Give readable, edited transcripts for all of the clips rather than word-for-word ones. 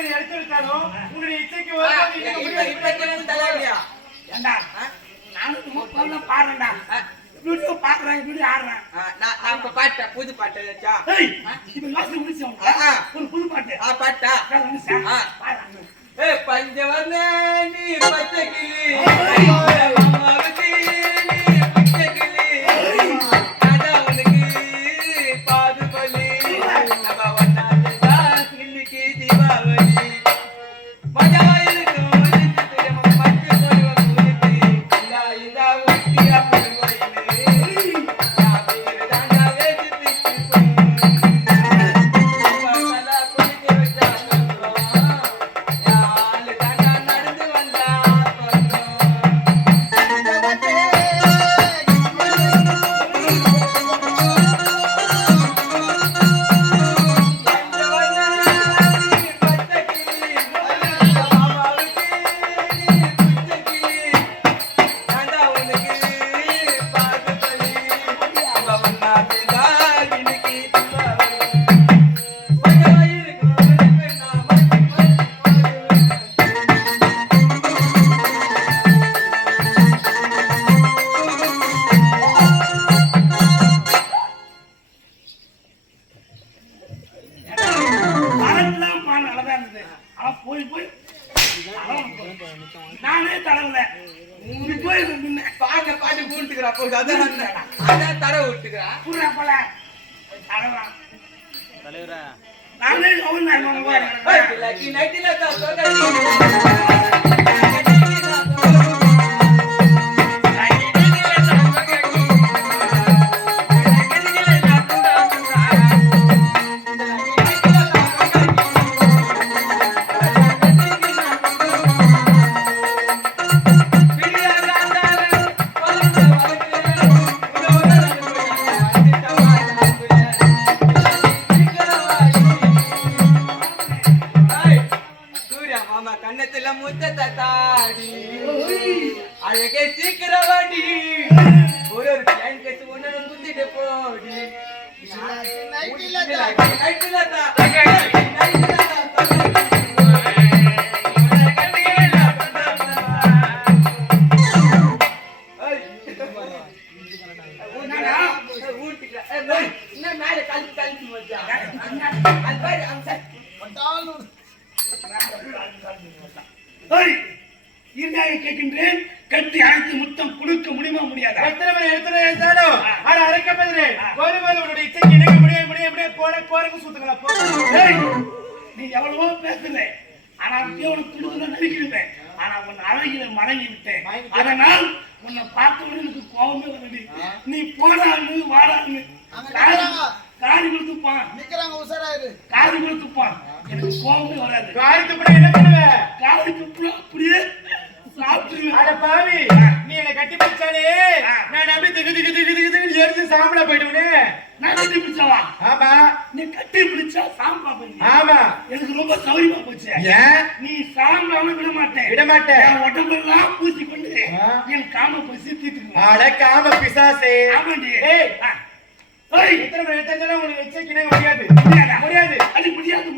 நீ எடுத்து விட்டாலும் உன்னுடைய இச்சைக்கு தலைவலியா ஏண்டா நானும் பாடுறேன்டா வீடியோ பாக்குறேன் வீடியோ ஆடுறேன் நான் இப்ப பாட்டேன் புது பாட்டு வச்சா இப்ப லாஸ்ட் முடிச்சோம் ஒரு புது பாட்டு பாட்டா பாடுறாங்க பஞ்சவர்ண நீ பச்சை கிளி மாமாவுக்கு நீ பச்சை கிளி உனக்கு பாதுபலி நம்ம வந்தாச்சுதா இன்னைக்கு தீபாவளி மஜா இருக்கும் பச்சை பொருவம் ஊருக்கு இந்த ஊட்டி அப்படி நானே தடவை போய் பாட்டு பாட்டு கூட்டுக்கிறா போகுது அதான் தடவை விட்டுக்கிறா புறா போல தலைவரா நானே நைட்டில கண்ணத்துல முத்த தாடி அழகே சீக்கிரவாடி ஒரு பிளான் கட்டு ஒன்னு குத்திட்டு போடி மேல கழிச்சு கழிச்சு கேட்கின்றேன் கட்டி அழைத்து முத்தம் கொடுக்க முடியுமா முடியாதா எத்தனை அரைக்கப்பதிலே உன்னுடைய இச்சைக்கு இணைக்க முடிய போறக்கு சுத்துங்களா நீ எவ்வளவோ பேசல ஆனா உனக்கு துடுதுல நடிக்கிறேன் ஆனா உன் அழகில மடங்கி விட்டேன் அதனால் உன்னை பார்த்த எனக்கு கோபமே வருது நீ போடான்னு வாடான்னு காரி கொடுத்துப்பான் நிக்கிறாங்க உசாராயிரு காரி கொடுத்துப்பான் எனக்கு கோபமே வராது காரி துப்புனா என்ன பண்ணுவ காரி துப்புனா அப்படியே சாப்பிட்டுருவேன் அட பாவி நீ என்ன கட்டி பிடிச்சாலே நான் நம்பி திகு எரிச்சு சாம்பலா போயிடுவேன் நான் கட்டி பிடிச்சவா ஆமா நீ கட்டி பிடிச்சா சாம்பலா போய் ஆமா எனக்கு ரொம்ப சௌரியமா போச்சு ஏன் நீ சாம்பலாம விட மாட்டேன் என் உடம்பெல்லாம் பூசி கொண்டு என் காம பசி தீர்த்து அட காம பிசாசே ஆமாண்டி எத்தனை உங்களுக்கு இச்சைக்கு முடியாது முடியாது அது முடியாது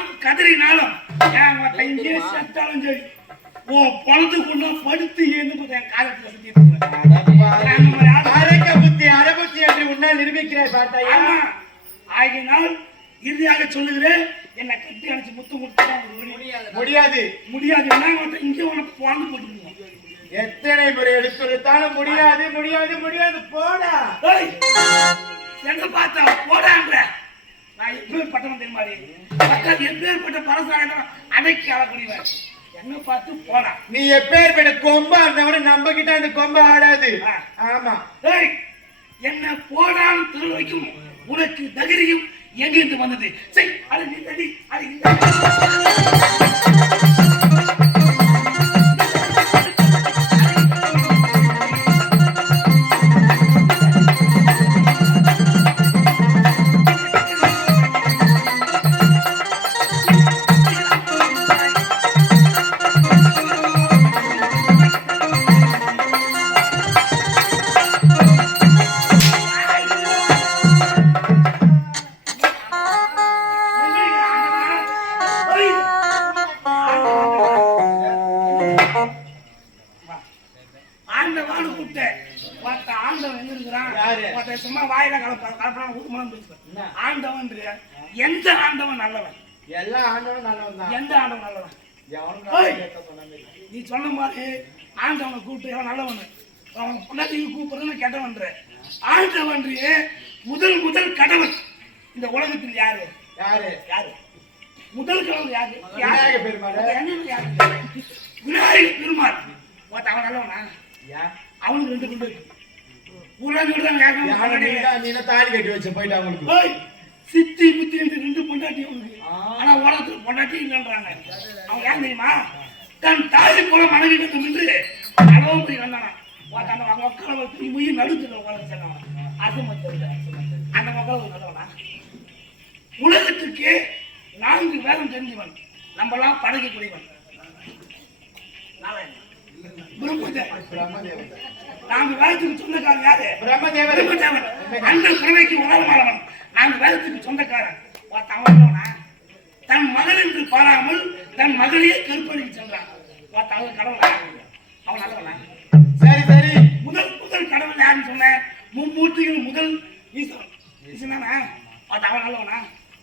அழுதாலும் கதறினாலும் என் மத்த இங்கே செத்தாலும் சரி உன் பணத்துக்குள்ள படுத்து ஏன்னு என் காலத்துல சுத்தி அரைக்க புத்தி அரைபுத்தி என்று உன்னால் நிரூபிக்கிறாய் பார்த்தாயா? ஆமா ஆகினால் இறுதியாக சொல்லுகிறேன் என்னை கட்டி அணைச்சு முத்து முடியாது முடியாதுன்னா இங்கே உனக்கு குழந்தை போட்டுருவோம். எத்தனை முறை எடுத்துரைத்தாலும் முடியாது முடியாது முடியாது போடா. எங்க பார்த்தா போடான்ற நான் எப்பேர் பட்டணம் தெரியுமா எப்பேற்பட்ட பரசாரம் அடைக்கி அளக்கூடியவன் என்ன பார்த்து போடா. நீ எப்பேற்பட்ட கொம்பா இருந்தவன நம்ம கிட்ட அந்த கொம்பை ஆடாது. ஆமா என்ன போடான்னு திரு வைக்கும் உனக்கு தகுதியும் எங்கிருந்து வந்தது? சரி அது நீ தடி அது சும்மா வாயில ஆண்டவன் எந்த ஆண்டவன் நல்லவன்? எல்லா ஆண்டவனும் நல்லவன் தான். எந்த ஆண்டவன் நல்லவன்? நீ சொன்ன மாதிரி ஆண்டவனை கூப்பிட்டு நல்லவன் அவன் பொண்டாட்டிக்கு கூப்பிடுறன்னு கேட்டவன்ற ஆண்டவன் முதல் கடவுள் இந்த உலகத்தில் யாரு? யாரு யாரு முதல் கடவுள்? யாரு? விநாயக பெருமாள். விநாயக பெருமாள். அவன் நல்லவனா? அவனுக்கு 2 குண்டு தாலி கட்டி வச்சு போயிட்டு அவங்களுக்கு சித்தி புத்தி 2 பொண்டாட்டி அவனுக்கு. ஆனா உலகத்துல பொண்டாட்டி இல்லைன்றாங்க. அவன் ஏன் தெரியுமா? தன் தாலி போல மனைவி வேண்டும் என்று அளவும் போய் வந்தானா அந்த மக்களை போய் நடுத்துல உலகம் செல்லவன். அது மட்டும் அந்த மக்களை நல்லவனா? உலகத்துக்கு 4 வேதம் தெரிஞ்சவன் நம்மளாம் படைக்கக்கூடியவன் பிரம்மதேவன். 4 வேதத்துக்கு சொந்தக்காரன் யாரு? பிரம்மதேவன். அந்த பிறவைக்கு உணர்வானவன் 4 வேதத்துக்கு சொந்தக்காரன். தன் மகள் என்று பாராமல் தன் மகளையே கருப்பணிக்கு சென்றான். அவன் கடவுளா? அவன் நல்லவனா? சரி சரி. முதல் கடவுள் யாருன்னு சொன்ன? மும்மூர்த்திகள் முதல் ஈஸ்வரன். ஈஸ்வரனா? அவன் நல்லவனா?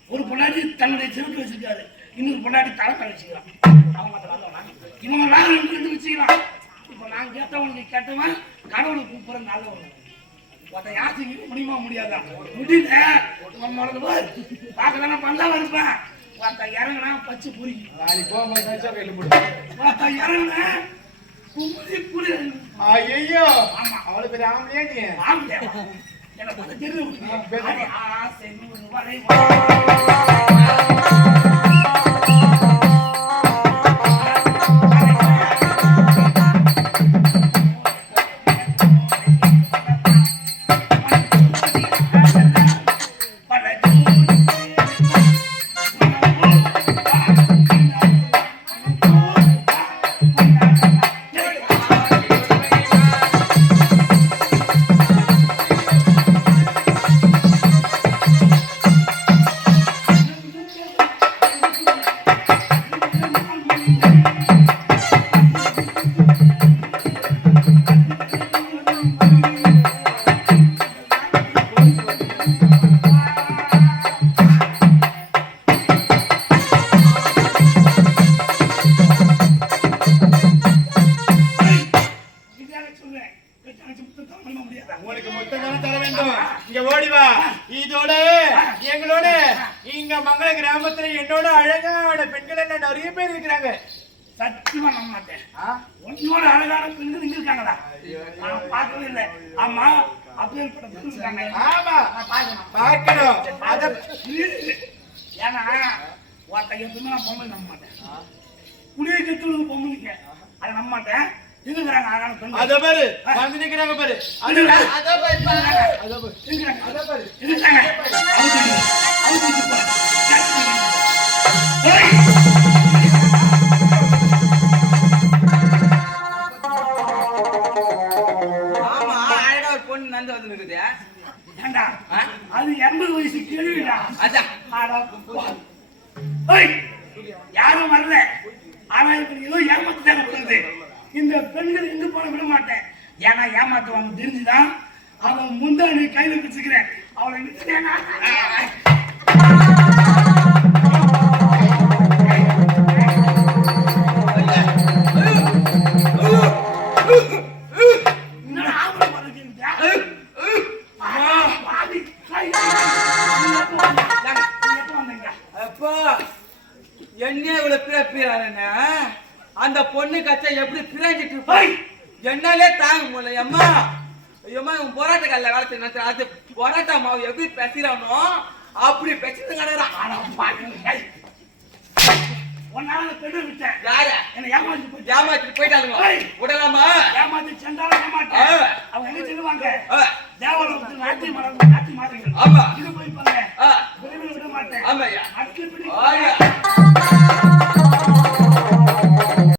ஒரு பொண்டாட்டி தன்னுடைய சிறப்பு வச்சிருக்காரு, இன்னொரு பொண்டாட்டி தலைமை வச்சுக்கிறான். அவன் மத்த நல்லவனா? இவங்க எல்லாரும் 2 வச்சுக்கலாம். இப்ப நான் கேட்டவனுக்கு கேட்டவன் கடவுளை கூப்பிடுற நல்லவன். யாசிக்க முடியுமா? முடியாதா? முடியல. பார்க்கதானே பந்தாவா இருப்பேன். இறங்கினா பச்சை புரி இறங்கின கும்பி புரி. ஐயோ ஆமா அவ்வளவு பெரிய ஆம்பளையா நீ? ஆம்பளையா? எனக்கு தெரியும். உனக்கு மொத்தம் தர வேண்டும். இங்க ஓடி வா. இதோட எங்களோட இங்க மங்கள கிராமத்துல என்னோட அழகான பெண்கள் என்ன நிறைய பேர் இருக்கிறாங்க. சத்தியமா நம்ப மாட்டேன். உன்னோட அழகான பெண்கள் இங்க இருக்காங்களா? நான் பார்க்கவே இல்லை. ஆமா அப்பேற்பட்ட பெண்கள் இருக்காங்க. ஆமா பார்க்கணும். அத ஏன்னா ஒருத்த எப்பவுமே நான் பொம்பளை நம்ப மாட்டேன். குடியை கத்துறது பொம்பளைங்க அதை நம்ப மாட்டேன். இருக்கிறாங்க அழகான பெண்கள். அத பாரு வந்து நிக்கிறாங்க பாரு. அத பாரு அத பாரு இருக்கிறாங்க. அத பாரு இருக்காங்க. ஆமா அழகா ஒரு பொண்ணு நந்து வந்து நிக்குது. ஏண்டா அது 80 வயசு கேள்விடா. அதான் ஆடா ஏய் யாரும் வரல. ஆனா இப்ப ஏதோ ஏமாத்து தேவைப்படுது. இந்த பெண்கள் எங்க போன விட மாட்டேன். ஏன்னா ஏமாத்துவாங்க தெரிஞ்சுதான் அவன் முந்தானி கையில பிடிச்சுக்கிறேன். அவளை விட்டுட்டேனா என்ன இவ்வளவு பிறப்பிறாருன்னா அந்த பொண்ணு கச்சா எப்படி பிராஞ்சிட்டு இருப்பாய் என்னாலே தாங்க முடியல. அம்மா ஐயம்மா இவன் போராட்ட கல்ல காலத்து அது போராட்டா மாவு எப்படி பேசுறானோ அப்படி பேசிட்டு கிடக்குறான். ஏமாத்திட்டு போயிட்டாளுங்க. விடலாமா? ஏமாத்தி சென்றாலும் ஏமாட்டேன். அவங்க எங்க சொல்லுவாங்க தேவலோகத்தில் நாட்டி மாறுங்க. ஆமா இது போய் பாருங்க. விட மாட்டேன். ஆமாய்யா. அடுத்து